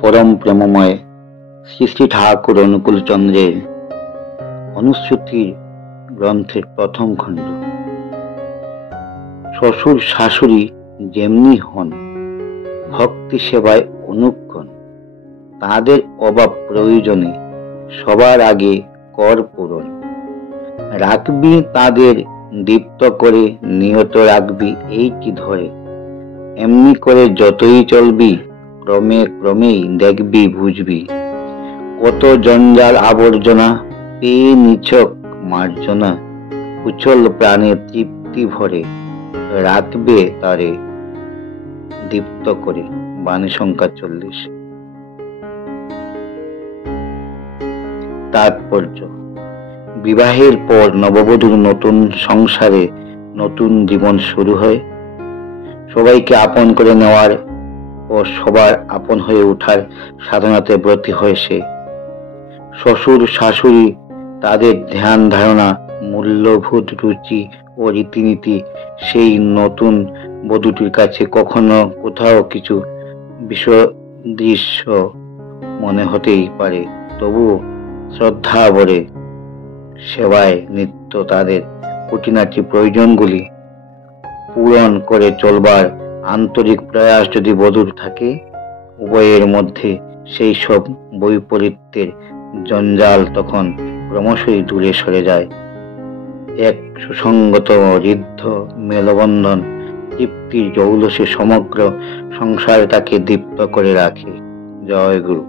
পরম প্রেমময় শ্রী শ্রী ঠাকুর অনুকূল চন্দ্রের অনুশ্রুতির গ্রন্থের প্রথম খণ্ড। শ্বশুর শাশুড়ি যেমনি হন, ভক্তি সেবায় অনুজ্ঞণ, তাদের অভাব প্রয়োজনে সবার আগে কর পূরণ। রাখবি তাদের দীপ্ত করে, নিয়ত রাখবি এইটি ধরে, এমনি করে যতই চলবি ক্রমে ক্রমেই দেখবি বুঝবি, কত জঞ্জাল আবর্জনা পেয়ে নিছক মার্জনা, উচল প্রাণে তৃপ্তি ভরে, রাখবে তারে দীপ্ত করে। বাণী সংখ্যা 40। তাৎপর্য: বিবাহের পর নববধূর নতুন সংসারে নতুন জীবন শুরু হয়। সবাইকে আপন করে নেওয়ার ও সবার আপন হয়ে ওঠার সাধনাতে ব্রতী হয় সে। শ্বশুর শাশুড়ি তাদের ধ্যান ধারণা, মূল্যবোধ, রুচি ও রীতিনীতি সেই নতুন বধূটির কাছে কখনো কোথাও কিছু বিসদৃশ্য মনে হতেই পারে, তবুও শ্রদ্ধা ভরে সেবায় নিত্য তাদের খুঁটিনাটি প্রয়োজনগুলি পূরণ করে চলবার আন্তরিক প্রয়াস যদি বধূর থাকে, উভয়ের মধ্যে সেই সব বৈপরীত্যের জঞ্জাল তখন ক্রমশই দূরে সরে যায়। এক সুসংগত ঋদ্ধ মেলবন্ধন তৃপ্তির জৌলসে সমগ্র সংসারটাকে দীপ্ত করে রাখে। জয় গুরু।